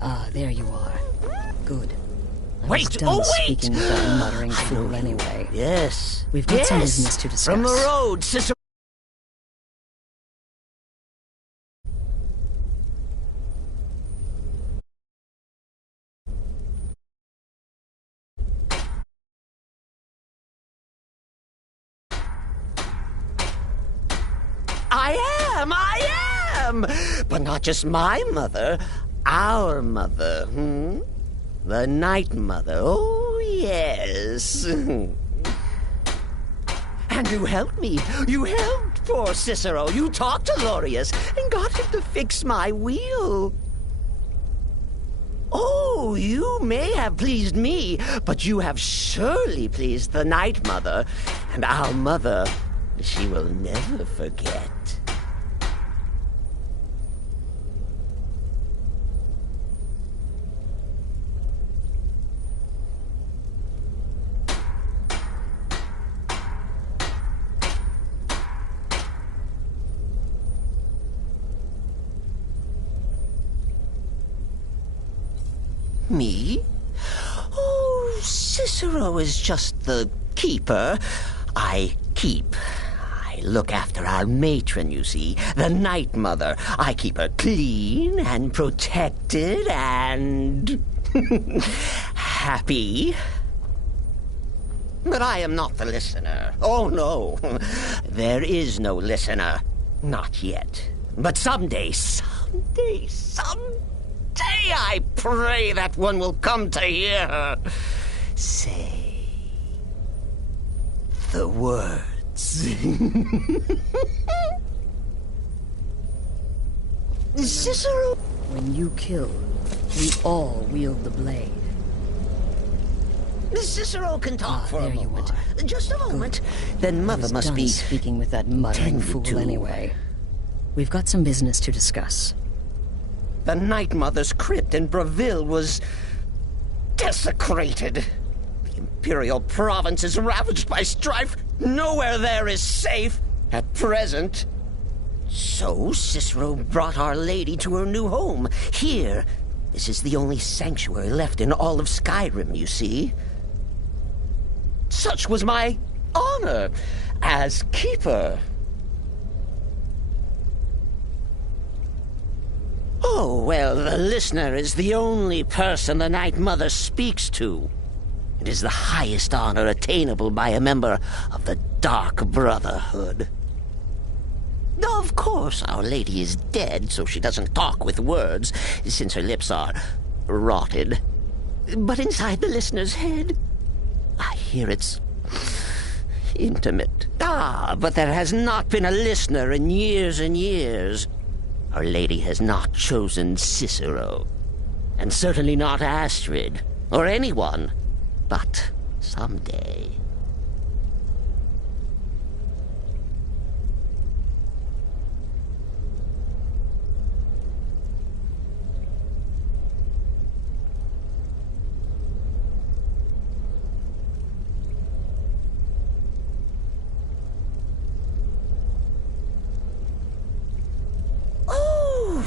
Ah, there you are. Good. Wait, oh wait! Speaking with that muttering fool anyway. Yes. We've got some business to discuss. From the road, sister. I am! But not just my mother, our mother, The Night Mother, oh yes. And you helped me. You helped poor Cicero. You talked to Lorius and got him to fix my wheel. Oh, you may have pleased me, but you have surely pleased the Night Mother. And our mother, she will never forget. Me? Oh, Cicero is just the keeper. I keep. I look after our matron, you see, the Night Mother. I keep her clean and protected and happy. But I am not the listener. Oh, no. There is no listener. Not yet. But someday, I pray that one will come to hear her say the words. Cicero. When you kill, we all wield the blade. Cicero can talk for a moment. You are. Just a moment. Good. Then Mother must be speaking with that muttering fool anyway. We've got some business to discuss. The Night Mother's crypt in Breville was desecrated. The Imperial province is ravaged by strife. Nowhere there is safe at present. So Cicero brought Our Lady to her new home. Here, this is the only sanctuary left in all of Skyrim, you see. Such was my honor as keeper. Oh, well, the listener is the only person the Night Mother speaks to. It is the highest honor attainable by a member of the Dark Brotherhood. Of course, Our Lady is dead, so she doesn't talk with words, since her lips are rotted. But inside the listener's head, I hear it's intimate. Ah, but there has not been a listener in years and years. Our Lady has not chosen Cicero, and certainly not Astrid, or anyone, but someday.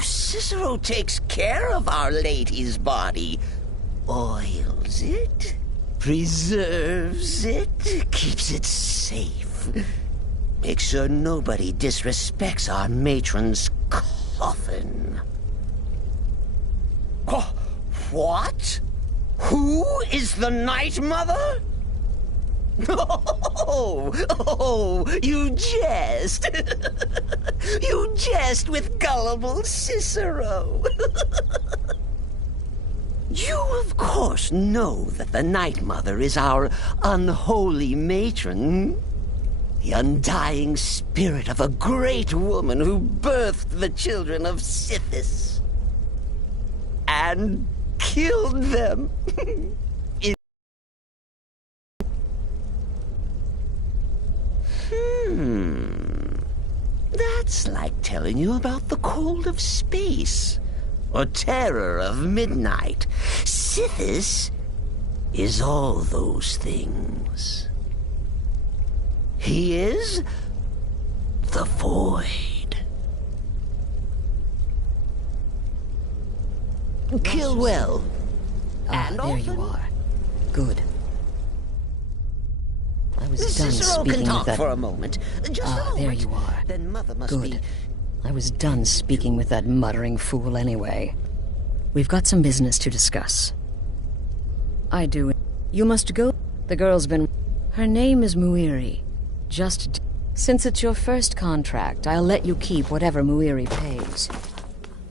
Cicero takes care of Our Lady's body. Oils it, preserves it, keeps it safe. Makes sure nobody disrespects our matron's coffin. Oh, what? Who is the Night Mother? Oh, you jest. You jest with gullible Cicero. You, of course, know that the Night Mother is our unholy matron. The undying spirit of a great woman who birthed the children of Sithis. And killed them. That's like telling you about the cold of space, or terror of midnight. Sithis is all those things. He is the void. Kill well. Ah, there you are. Good. I was Miss done Cicero speaking can with talk that... for a moment. Just a moment. there you are. Then Mother must Good. be... I was done speaking with that muttering fool anyway. We've got some business to discuss. I do. You must go. The girl's been... Her name is Muiri. Since it's your first contract, I'll let you keep whatever Muiri pays.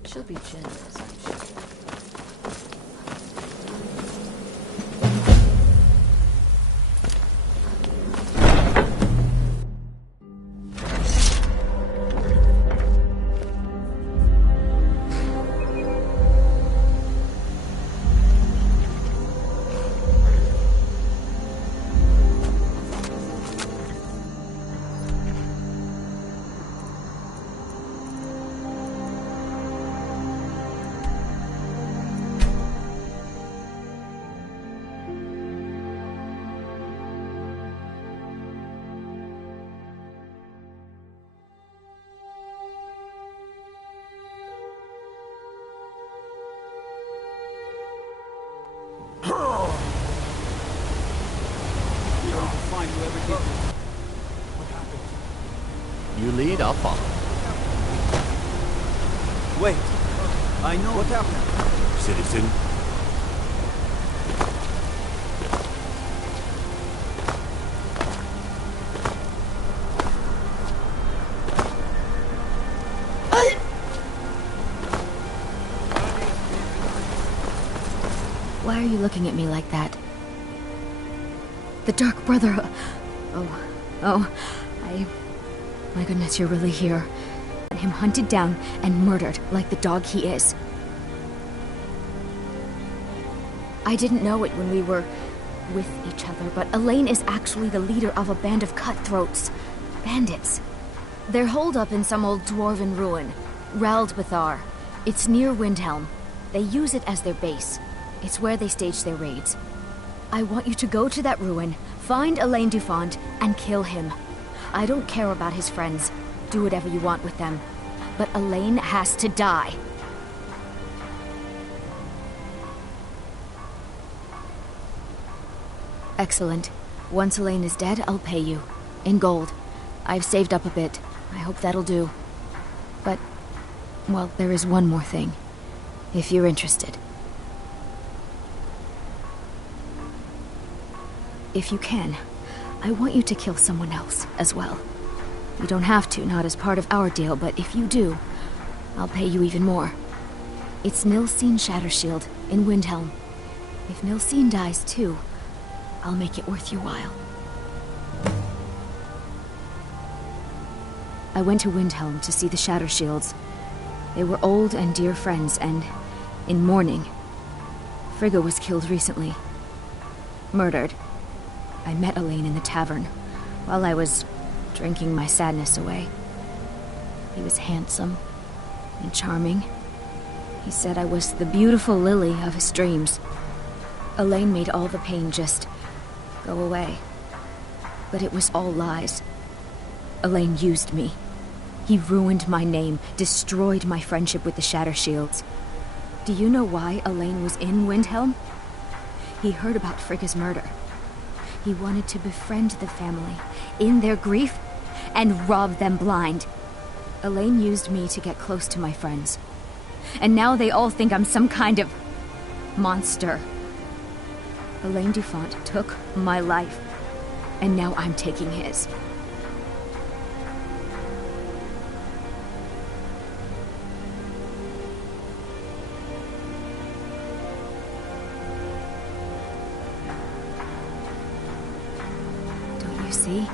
She'll be generous, I'm sure. You lead, I'll follow. Wait, I know what happened. Citizen. Why are you looking at me like that? The Dark Brother... My goodness, you're really here. Him hunted down and murdered like the dog he is. I didn't know it when we were with each other, but Elaine is actually the leader of a band of cutthroats. Bandits. They're holed up in some old dwarven ruin. Raldbethar. It's near Windhelm. They use it as their base. It's where they stage their raids. I want you to go to that ruin, find Elaine Dufont, and kill him. I don't care about his friends. Do whatever you want with them. But Elaine has to die. Excellent. Once Elaine is dead, I'll pay you. In gold. I've saved up a bit. I hope that'll do. But, well, there is one more thing. If you're interested. If you can, I want you to kill someone else as well. You don't have to, not as part of our deal, but if you do, I'll pay you even more. It's Nilsine Shattershield in Windhelm. If Nilsine dies too, I'll make it worth your while. I went to Windhelm to see the Shattershields. They were old and dear friends, and in mourning. Frigga was killed recently. Murdered. I met Elaine in the tavern, while I was drinking my sadness away. He was handsome and charming. He said I was the beautiful lily of his dreams. Elaine made all the pain just go away. But it was all lies. Elaine used me. He ruined my name, destroyed my friendship with the Shattershields. Do you know why Elaine was in Windhelm? He heard about Frigga's murder. He wanted to befriend the family, in their grief, and rob them blind. Elaine used me to get close to my friends. And now they all think I'm some kind of monster. Elaine Dufont took my life, and now I'm taking his. See?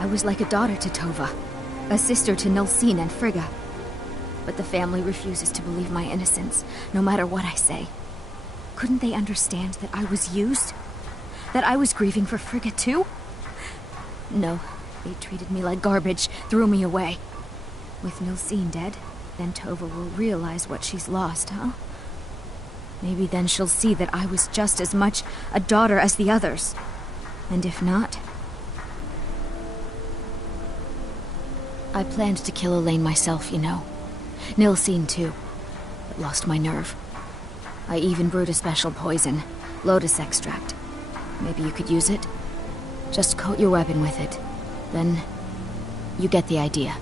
I was like a daughter to Tova, a sister to Nilsine and Frigga. But the family refuses to believe my innocence, no matter what I say. Couldn't they understand that I was used? That I was grieving for Frigga too? No, they treated me like garbage, threw me away. With Nilsine dead, then Tova will realize what she's lost, huh? Maybe then she'll see that I was just as much a daughter as the others. And if not... I planned to kill Elaine myself, you know. Nilsine too, but lost my nerve. I even brewed a special poison, lotus extract. Maybe you could use it? Just coat your weapon with it. Then, you get the idea.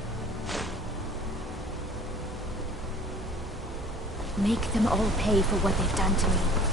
Make them all pay for what they've done to me.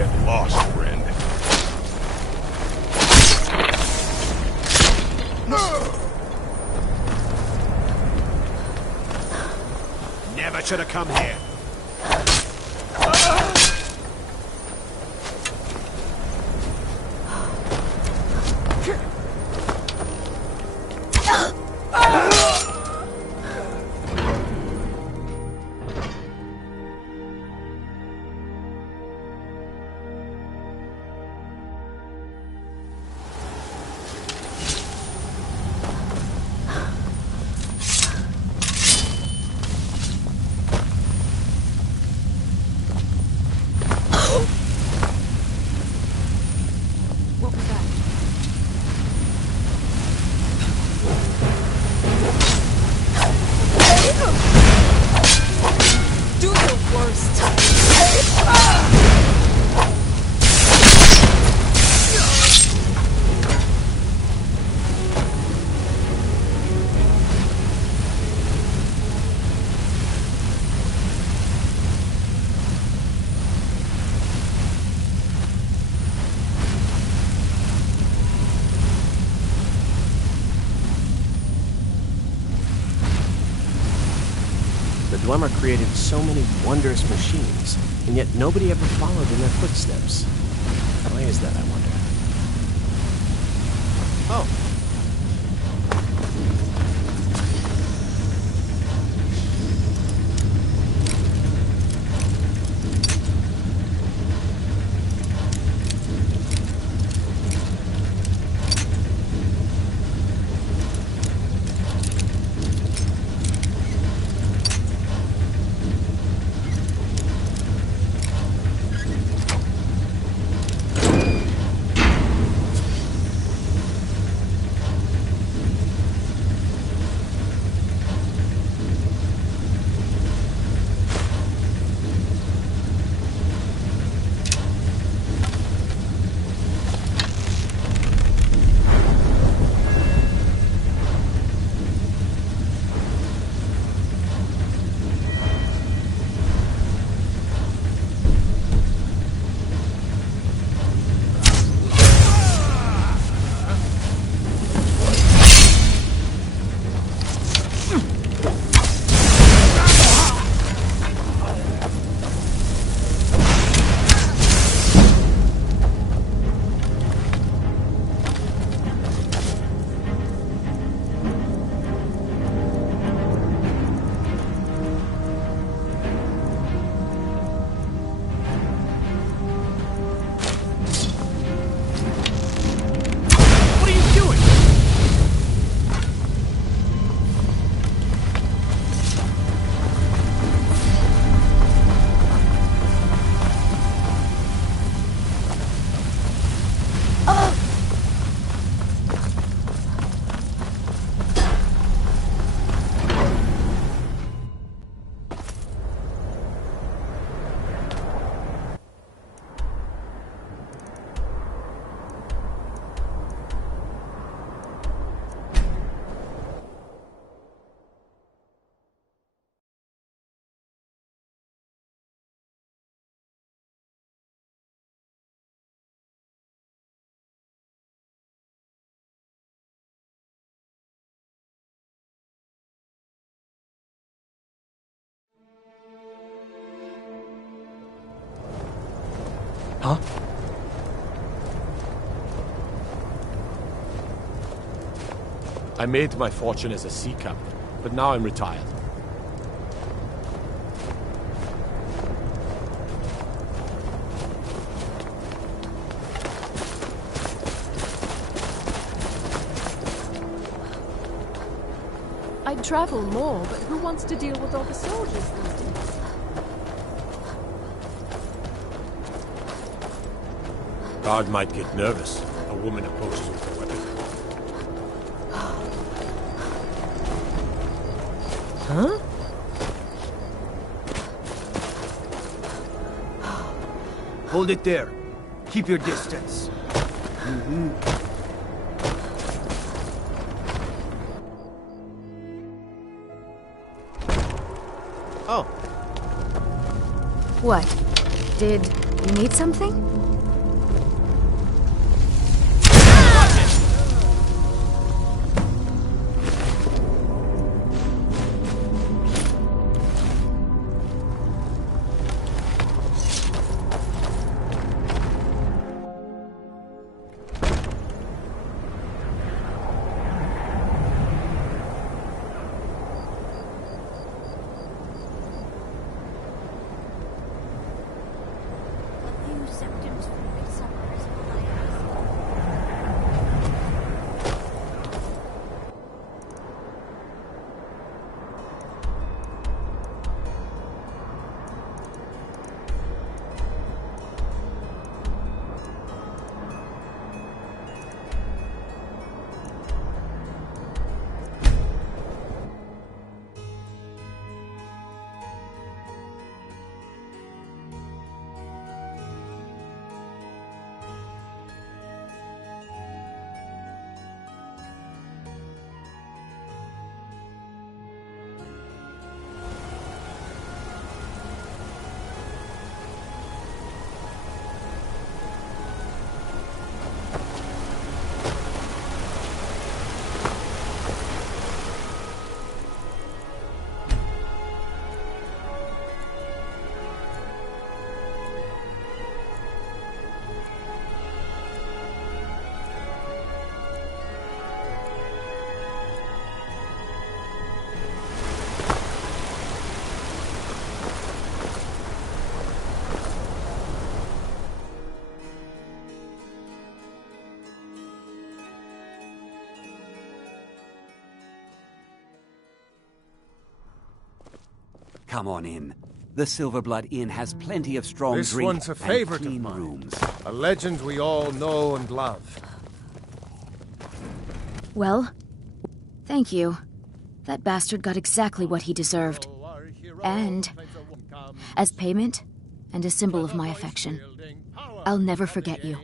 Get lost, friend. Never should have come here. The Dwemer created so many wondrous machines, and yet nobody ever followed in their footsteps. Why is that, I wonder? Oh. Huh? I made my fortune as a sea captain, but now I'm retired. I'd travel more, but who wants to deal with all the soldiers these days? Guard might get nervous. A woman approaches with a weapon. Huh? Hold it there. Keep your distance. What? Did You need something? Come on in. The Silverblood Inn has plenty of strong This drink one's a and favorite of clean mine. rooms. A legend we all know and love. Well, thank you. That bastard got exactly what he deserved. And, as payment, and a symbol of my affection, I'll never forget you.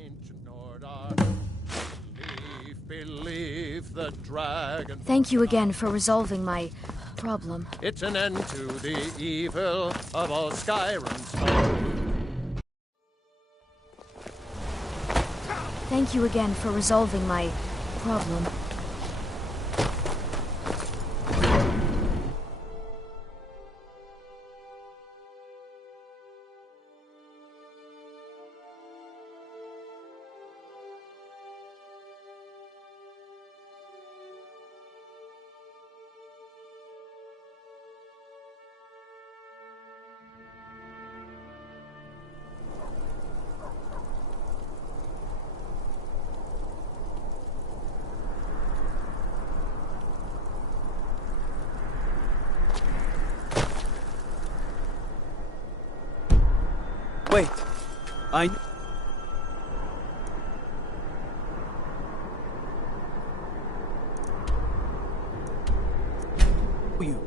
Thank you again for resolving my problem. It's an end to the evil of all Skyrim's foes. Thank you again for resolving my problem. Wait. You.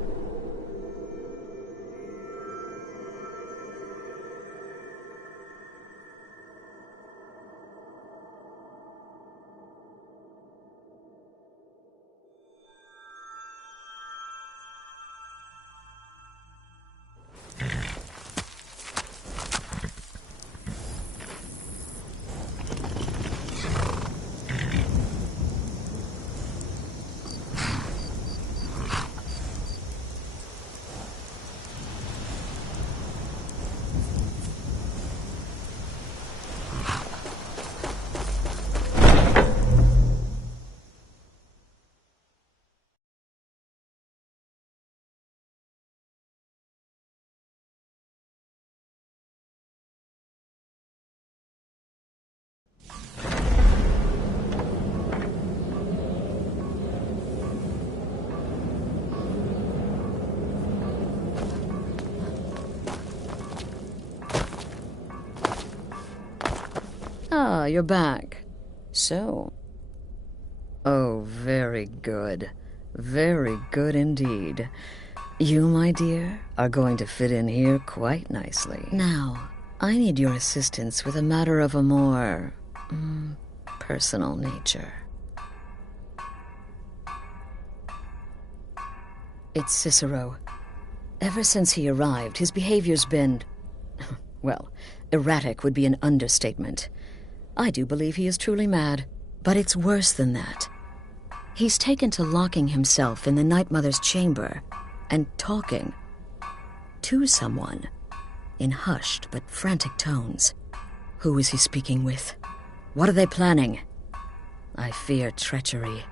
Ah, you're back. So. Oh, very good. Very good indeed. You, my dear, are going to fit in here quite nicely. Now, I need your assistance with a matter of a more personal nature. It's Cicero. Ever since he arrived, his behavior's been, well, Erratic would be an understatement. I do believe he is truly mad, but it's worse than that. He's taken to locking himself in the Night Mother's chamber and talking to someone in hushed but frantic tones. Who is he speaking with? What are they planning? I fear treachery.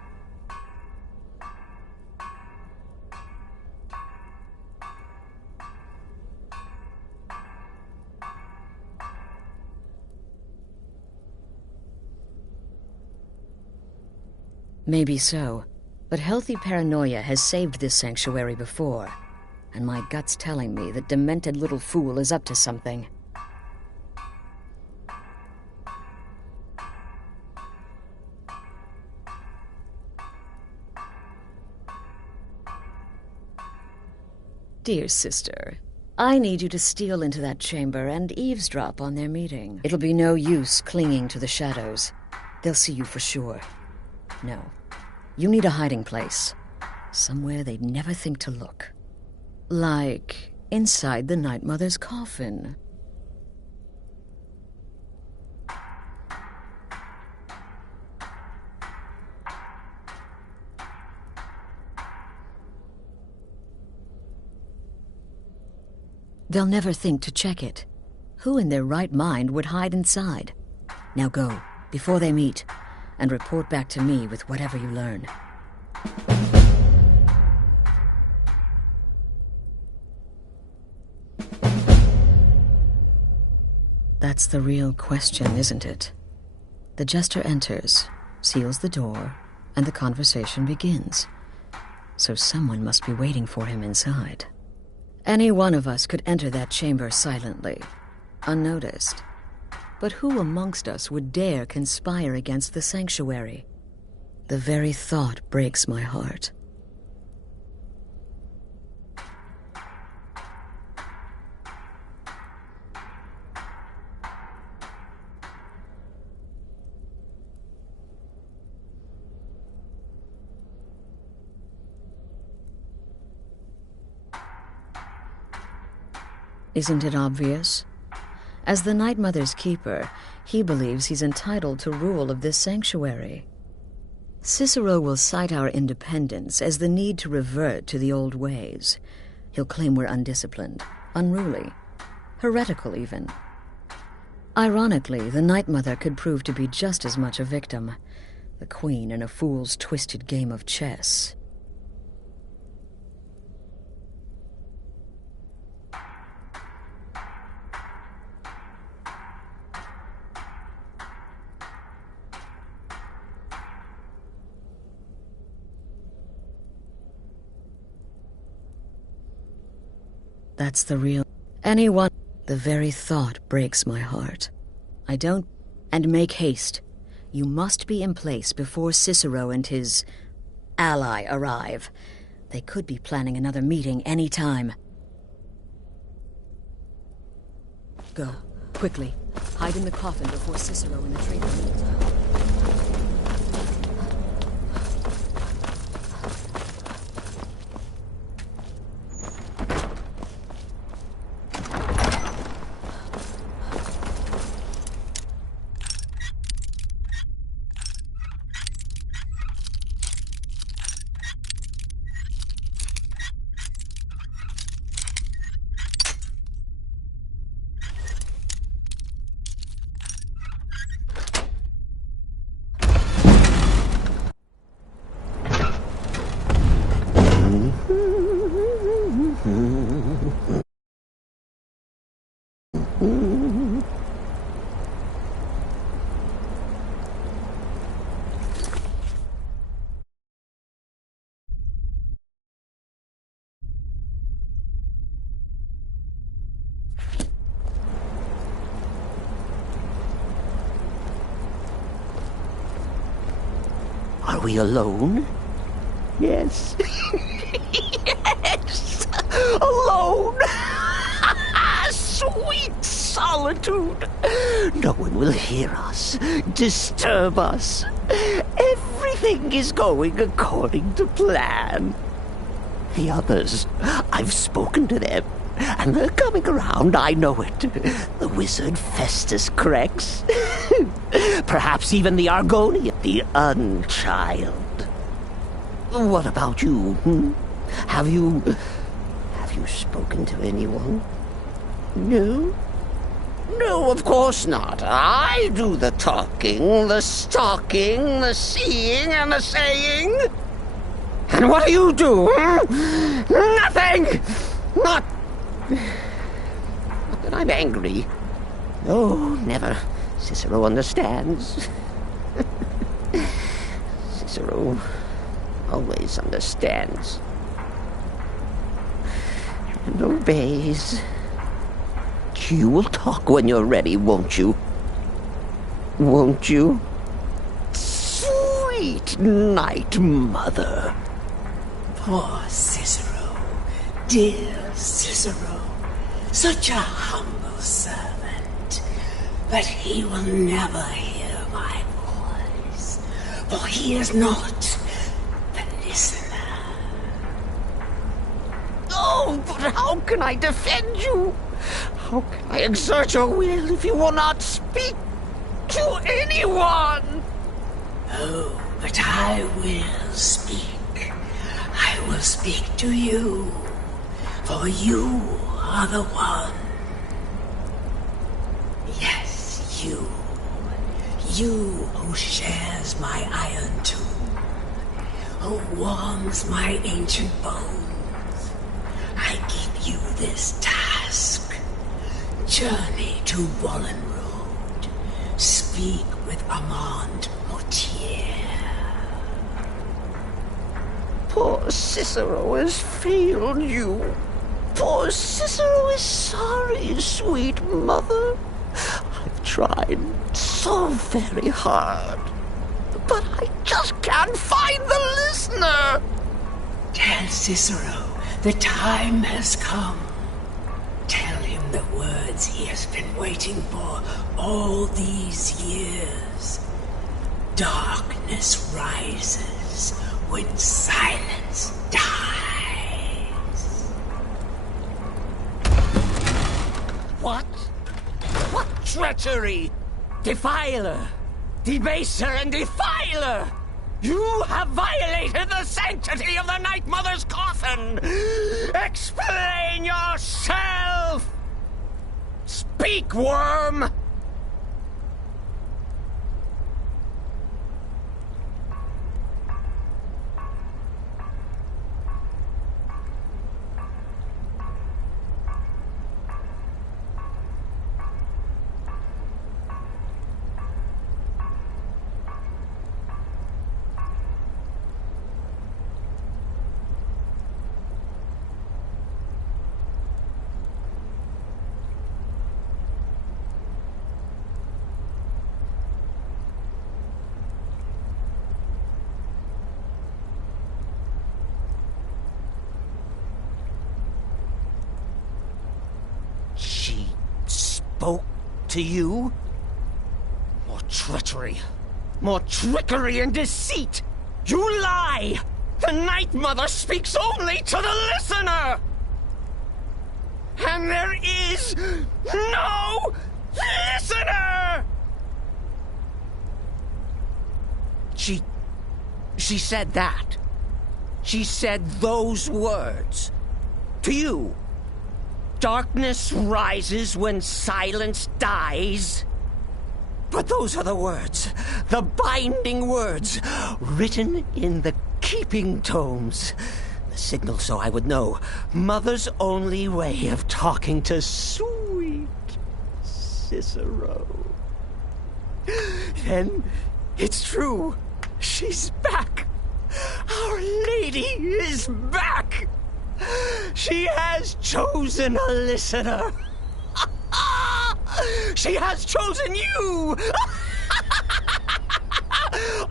Maybe so, but healthy paranoia has saved this sanctuary before, and my gut's telling me that demented little fool is up to something. Dear sister, I need you to steal into that chamber and eavesdrop on their meeting. It'll be no use clinging to the shadows. They'll see you for sure. No. You need a hiding place. Somewhere they'd never think to look. Like inside the Night Mother's coffin. They'll never think to check it. Who in their right mind would hide inside? Now go, before they meet, and report back to me with whatever you learn. That's the real question, isn't it? The jester enters, seals the door, and the conversation begins. So someone must be waiting for him inside. Any one of us could enter that chamber silently, unnoticed. But who amongst us would dare conspire against the sanctuary? The very thought breaks my heart. Isn't it obvious? As the Night Mother's keeper, he believes he's entitled to rule of this sanctuary. Cicero will cite our independence as the need to revert to the old ways. He'll claim we're undisciplined, unruly, heretical even. Ironically, the Night Mother could prove to be just as much a victim, the queen in a fool's twisted game of chess. That's the real... Anyone... The very thought breaks my heart. I don't... And make haste. You must be in place before Cicero and his... ally arrive. They could be planning another meeting any time. Go. Quickly. Hide in the coffin before Cicero and the traitor meet. Are we alone? Yes. Yes! Alone! Sweet solitude! No one will hear us, disturb us. Everything is going according to plan. The others, I've spoken to them. And they're coming around, I know it. The wizard Festus Crex. Perhaps even the Argonian, the Unchild. What about you? Have you spoken to anyone? No? No, of course not. I do the talking, the stalking, the seeing, and the saying. And what do you do? Nothing! Not that I'm angry. Oh, never. Cicero understands. Cicero always understands. And obeys. You will talk when you're ready, won't you? Won't you? Sweet night, mother. Poor Cicero, dear Cicero, such a humble servant, but he will never hear my voice, for he is not the listener. Oh, but how can I defend you? How can I exert your will if you will not speak to anyone? Oh, but I will speak. I will speak to you, for you are the one. Yes, you. You who shares my iron tomb, who warms my ancient bones. I give you this task. Journey to Wallen Road. Speak with Armand Mortier. Poor Cicero has failed you. Poor Cicero is sorry, sweet mother. I've tried so very hard, but I just can't find the listener. Tell Cicero the time has come. Tell him the words he has been waiting for all these years. Darkness rises when silence dies. What? What treachery? Defiler! Debaser and defiler! You have violated the sanctity of the Night Mother's coffin! Explain yourself! Speak, worm! She spoke to you? More treachery. More trickery and deceit! You lie! The Night Mother speaks only to the listener! And there is no listener! She said that. She said those words. To you. Darkness rises when silence dies. But those are the words, the binding words, written in the keeping tomes. The signal so I would know. Mother's only way of talking to sweet Cicero. Then it's true. She's back. Our Lady is back. She has chosen a listener. She has chosen you.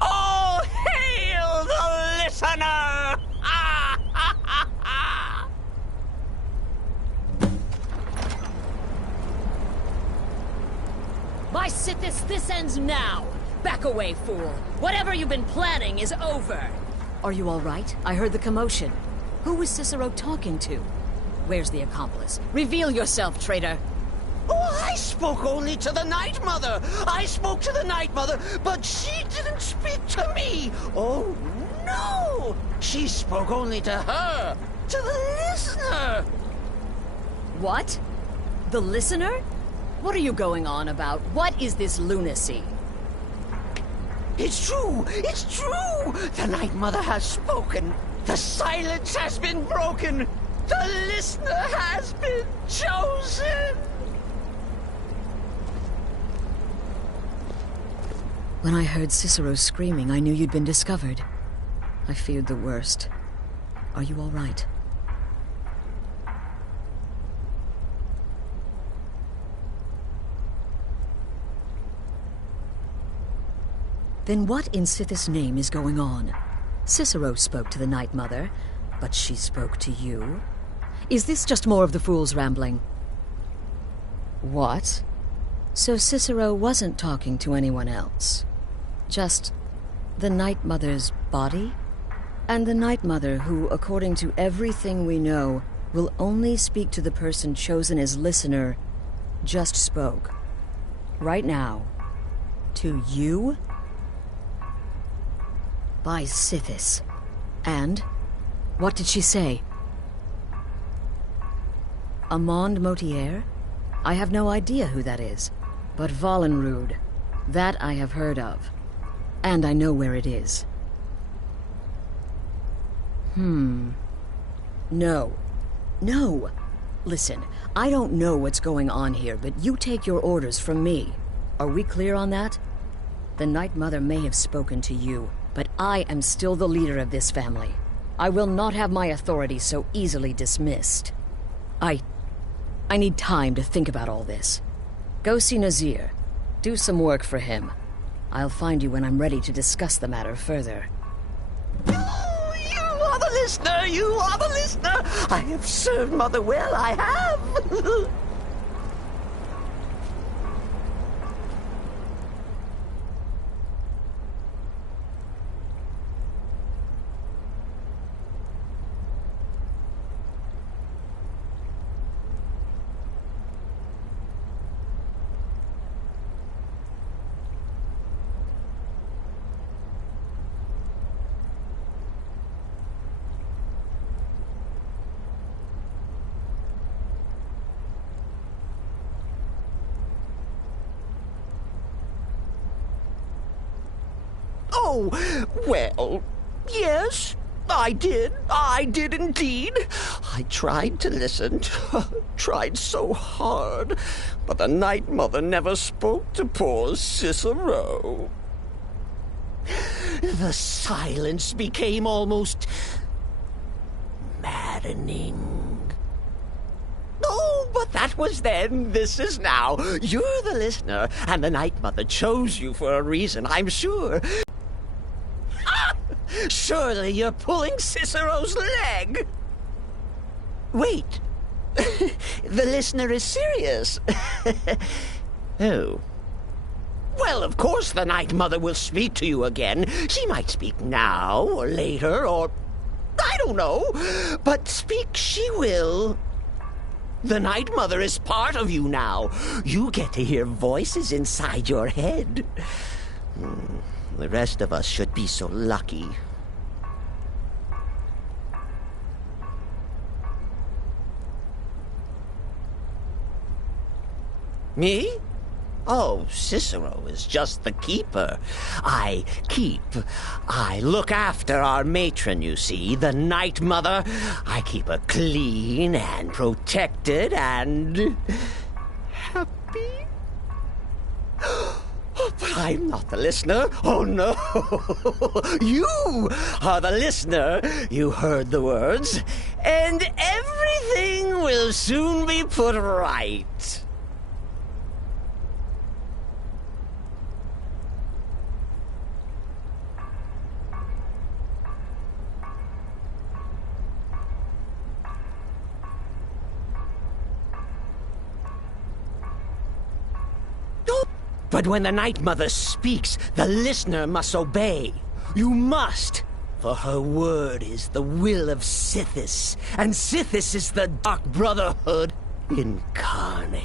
All hail the listener. By Sithis, this ends now. Back away, fool. Whatever you've been planning is over. Are you all right? I heard the commotion. Who was Cicero talking to? Where's the accomplice? Reveal yourself, traitor! Oh, I spoke only to the Night Mother! I spoke to the Night Mother, but she didn't speak to me! Oh, no! She spoke only to her! To the listener! What? The listener? What are you going on about? What is this lunacy? It's true! It's true! The Night Mother has spoken! The silence has been broken! The listener has been chosen! When I heard Cicero screaming, I knew you'd been discovered. I feared the worst. Are you all right? Then what in Sithis' name is going on? Cicero spoke to the Night Mother, but she spoke to you? Is this just more of the fool's rambling? What? So Cicero wasn't talking to anyone else? Just the Night Mother's body? And the Night Mother who, according to everything we know, will only speak to the person chosen as listener, just spoke. Right now. To you? By Sithis. And? What did she say? Amand Motier? I have no idea who that is. But Valenrud, that I have heard of. And I know where it is. No. No! Listen, I don't know what's going on here, but you take your orders from me. Are we clear on that? The Night Mother may have spoken to you, but I am still the leader of this family. I will not have my authority so easily dismissed. I need time to think about all this. Go see Nazir. Do some work for him. I'll find you when I'm ready to discuss the matter further. Oh, you are the listener! You are the listener! I have served Mother well, I have! Oh, well, yes, I did. I did indeed. I tried to listen, tried so hard, but the Night Mother never spoke to poor Cicero. The silence became almost maddening. Oh, but that was then. This is now. You're the listener, and the Night Mother chose you for a reason, I'm sure. Surely you're pulling Cicero's leg. Wait. The listener is serious. Oh. Well, of course the Night Mother will speak to you again. She might speak now or later or... I don't know. But speak she will. The Night Mother is part of you now. You get to hear voices inside your head. The rest of us should be so lucky. Me? Oh, Cicero is just the keeper. I look after our matron, you see, the Night Mother. I keep her clean and protected and... happy. But I'm not the listener. Oh, no. You are the listener. You heard the words. And everything will soon be put right. But when the Night Mother speaks, the listener must obey. You must, For her word is the will of Sithis, and Sithis is the Dark Brotherhood incarnate.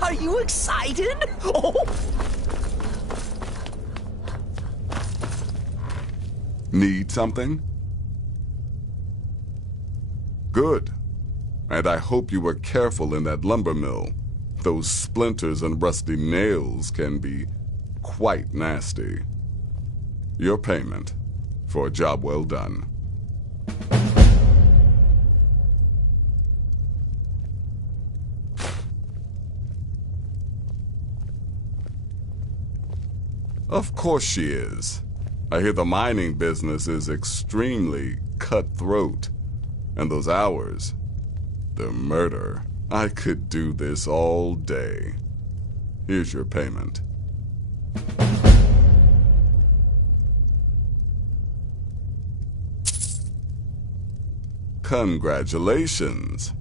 Are you excited? Oh! Need something? Good. And I hope you were careful in that lumber mill. Those splinters and rusty nails can be quite nasty. Your payment for a job well done. Of course she is. I hear the mining business is extremely cutthroat. And those hours, the murder. I could do this all day. Here's your payment. Congratulations.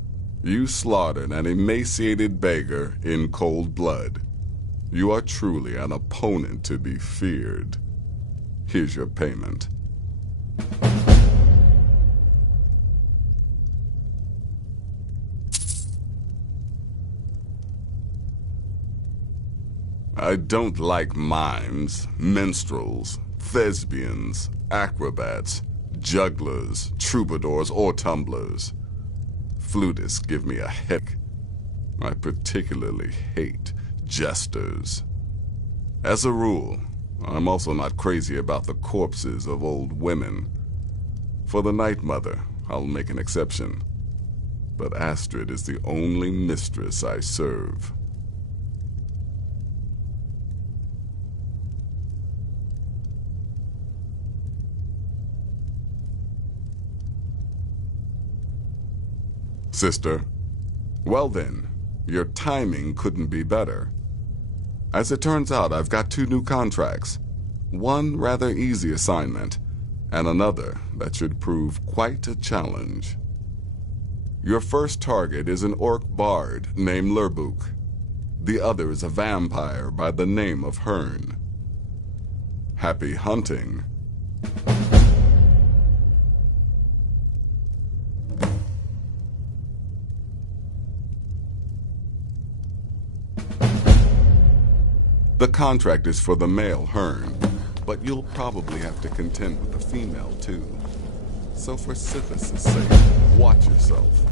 You slaughtered an emaciated beggar in cold blood. You are truly an opponent to be feared. Here's your payment. I don't like mimes, minstrels, thespians, acrobats, jugglers, troubadours, or tumblers. Flutists give me a heck. I particularly hate jesters. As a rule, I'm also not crazy about the corpses of old women. For the Night Mother, I'll make an exception. But Astrid is the only mistress I serve. Sister, well then, your timing couldn't be better. As it turns out, I've got 2 new contracts. One rather easy assignment, and another that should prove quite a challenge. Your first target is an orc bard named LADYBUG. The other is a vampire by the name of HIII. Happy hunting. The contract is for the male HIII, but you'll probably have to contend with the female too. So for Sithis' sake, watch yourself.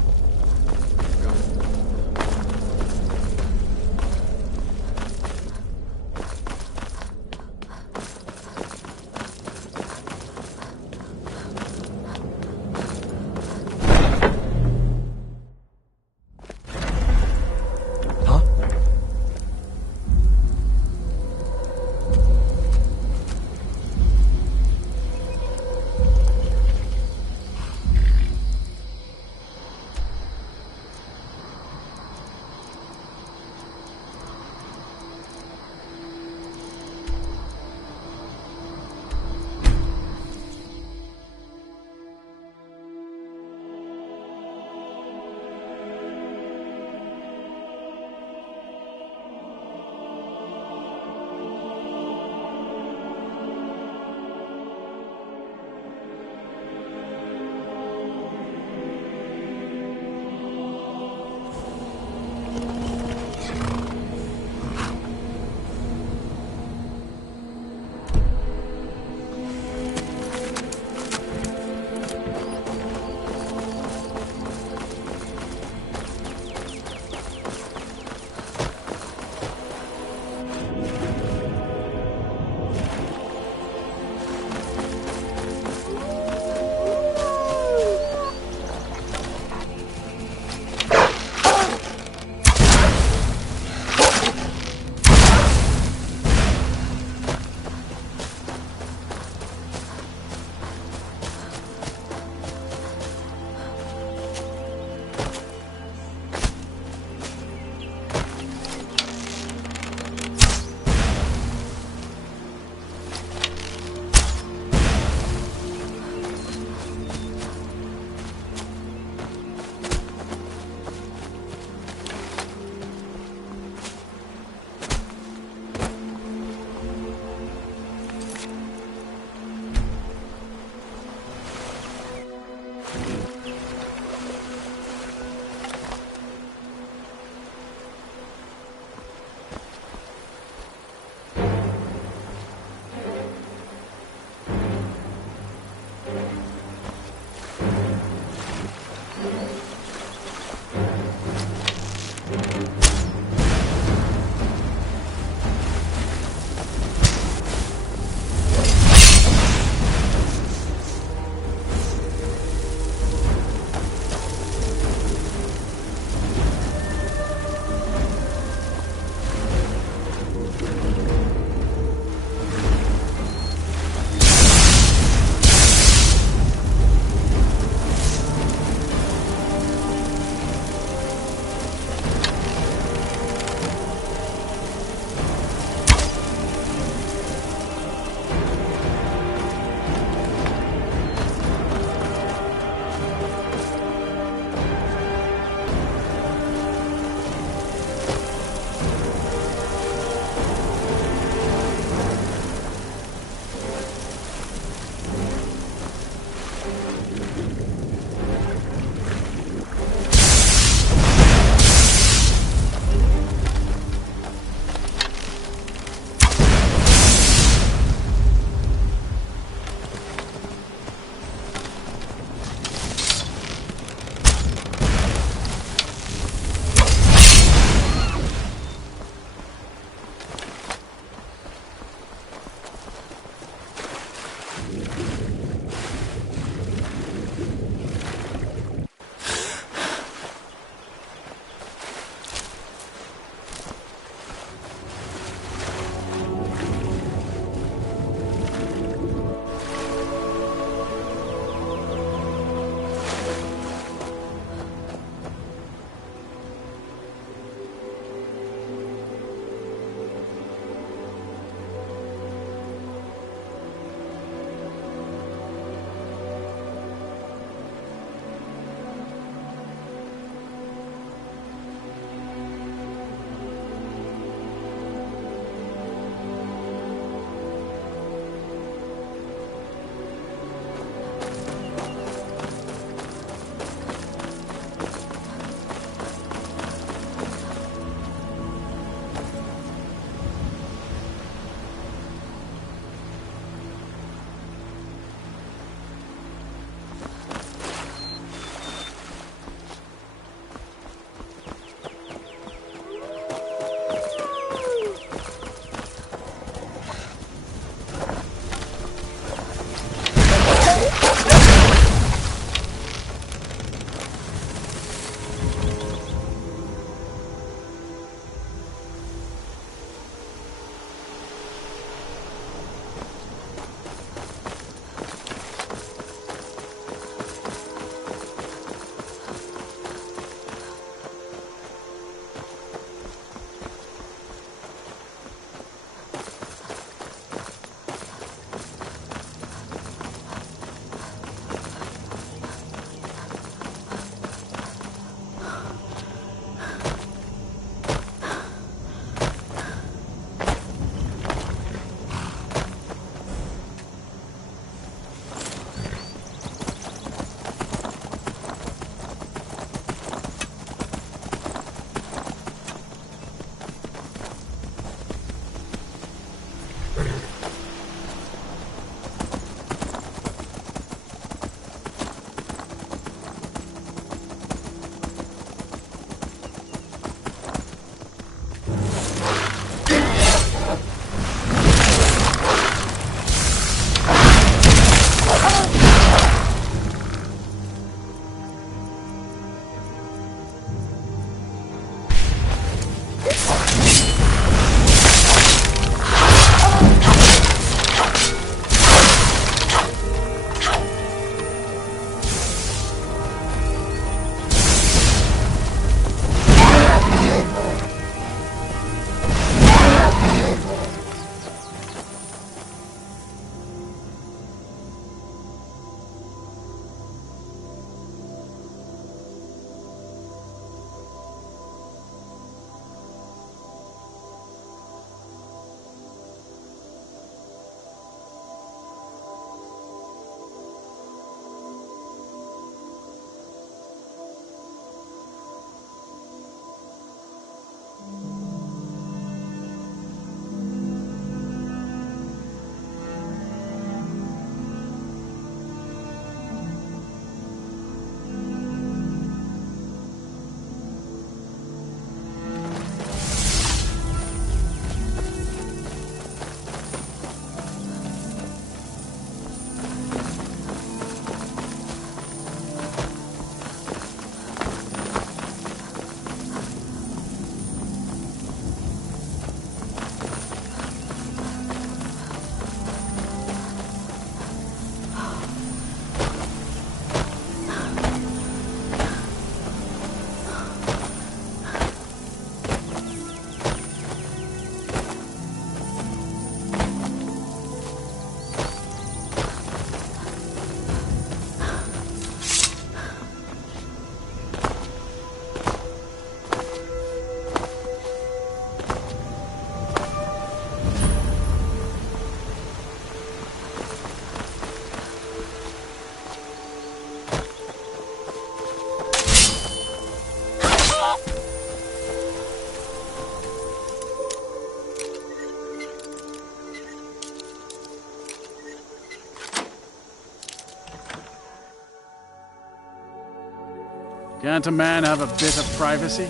Can't a man have a bit of privacy?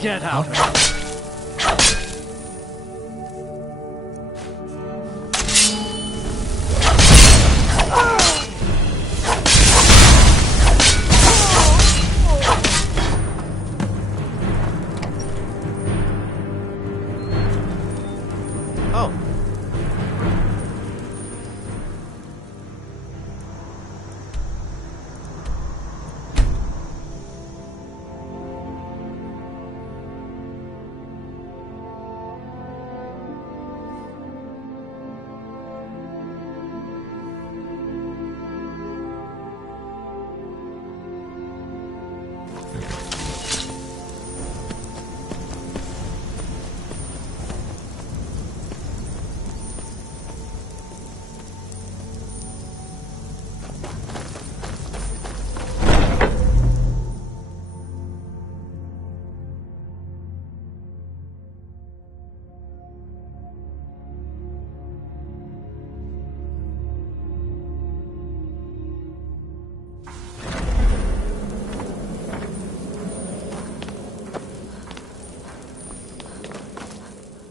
Get out of here.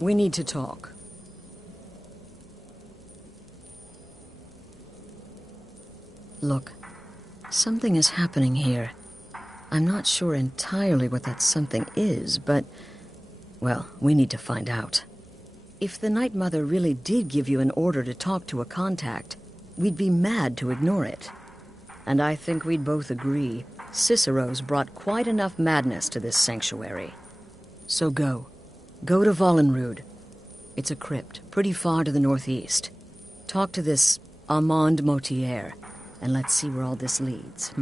We need to talk. Look, something is happening here. I'm not sure entirely what that something is, but, well, we need to find out. If the Night Mother really did give you an order to talk to a contact, we'd be mad to ignore it. And I think we'd both agree Cicero's brought quite enough madness to this sanctuary. So go. Go to Vollenrud. It's a crypt, pretty far to the northeast. Talk to this Armand Motier, and let's see where all this leads,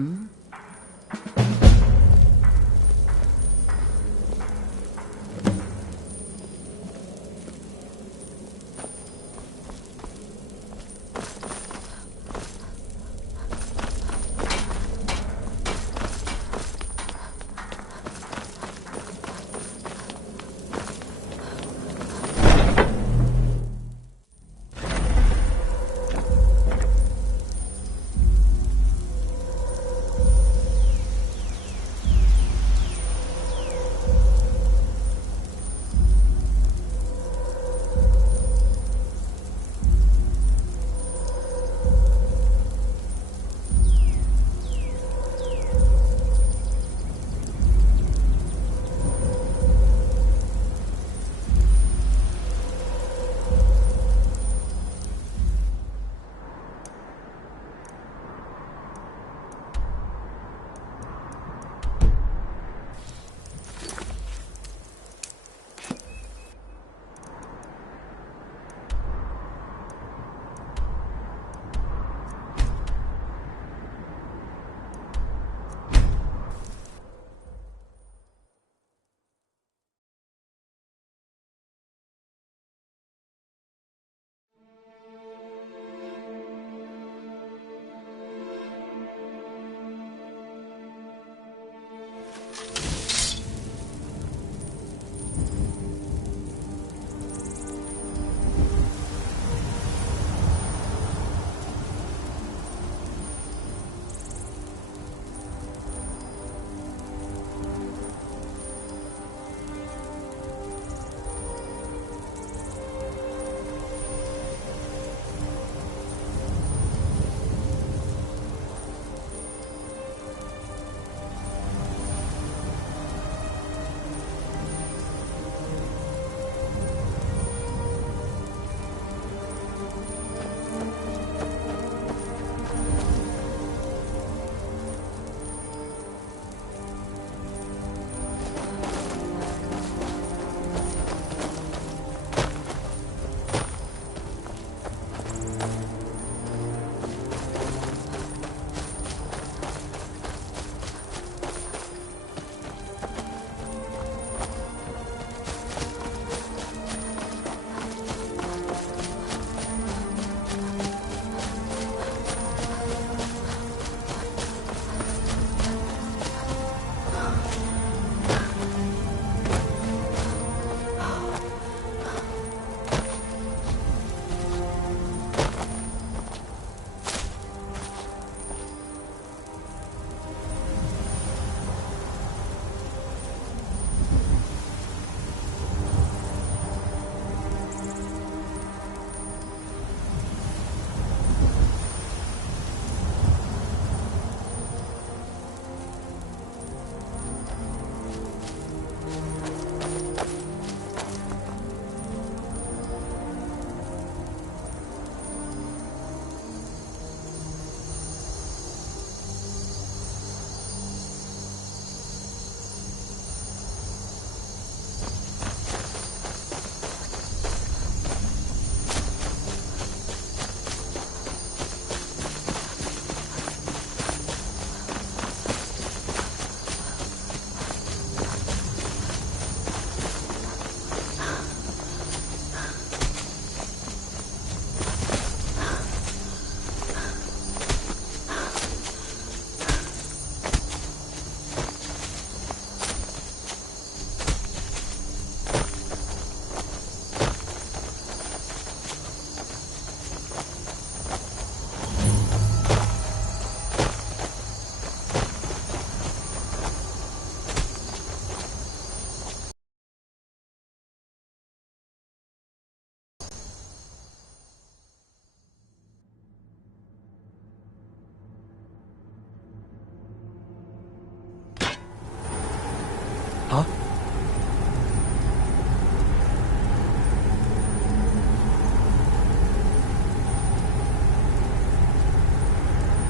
Huh?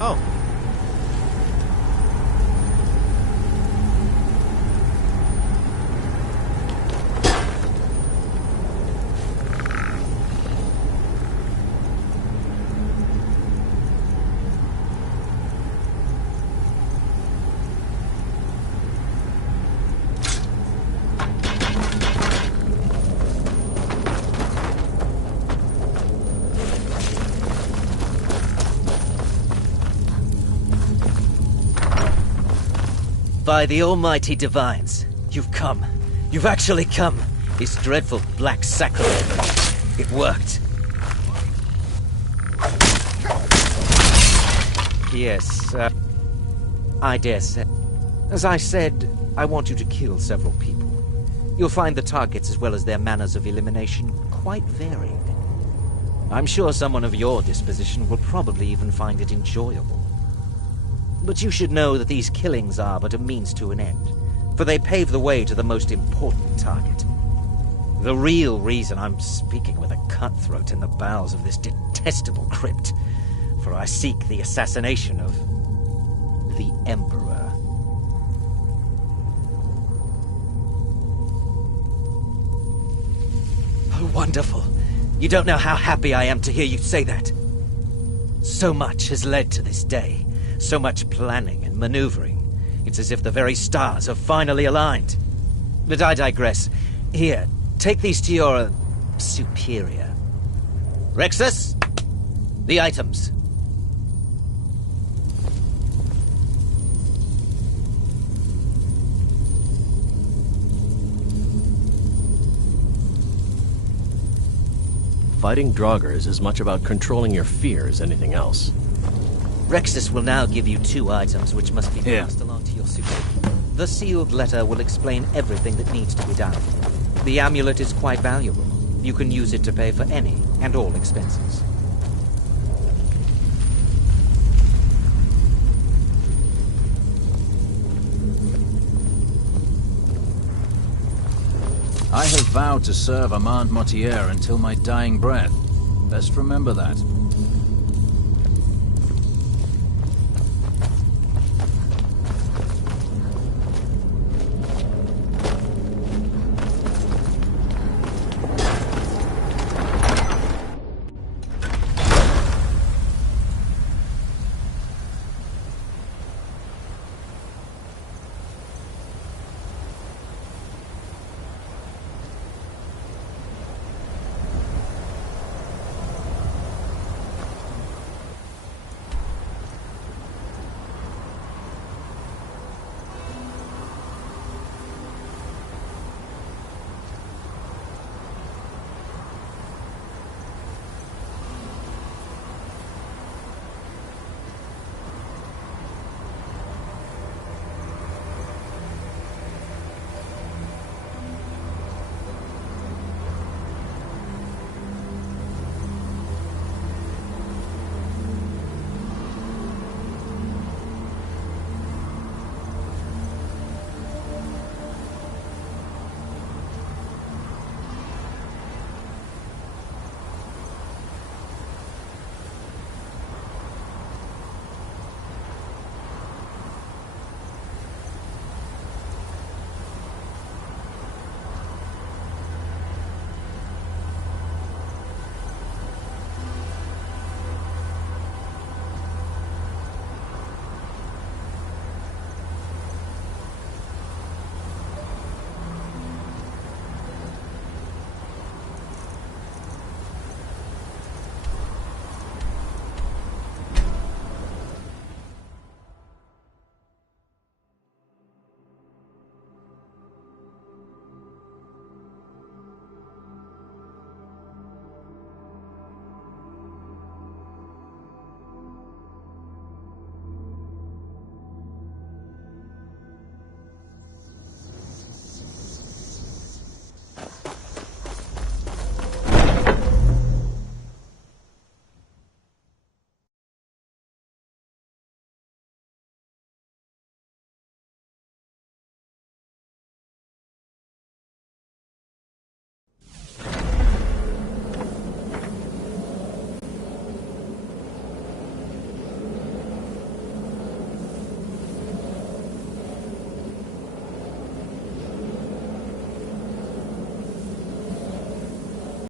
Oh. By the almighty divines, you've come. You've actually come. This dreadful black sacrament. It worked. Yes, I dare say. As I said, I want you to kill several people. You'll find the targets as well as their manners of elimination quite varied. I'm sure someone of your disposition will probably even find it enjoyable. But you should know that these killings are but a means to an end, for they pave the way to the most important target. The real reason I'm speaking with a cutthroat in the bowels of this detestable crypt, for I seek the assassination of the Emperor. Oh, wonderful. You don't know how happy I am to hear you say that. So much has led to this day. So much planning and maneuvering. It's as if the very stars have finally aligned. But I digress. Here, take these to your superior. Rexus, the items. Fighting Draugr is as much about controlling your fear as anything else. Rexus will now give you 2 items which must be passed along to your superior. The sealed letter will explain everything that needs to be done. The amulet is quite valuable. You can use it to pay for any and all expenses. I have vowed to serve Armand Mortier until my dying breath. Best remember that.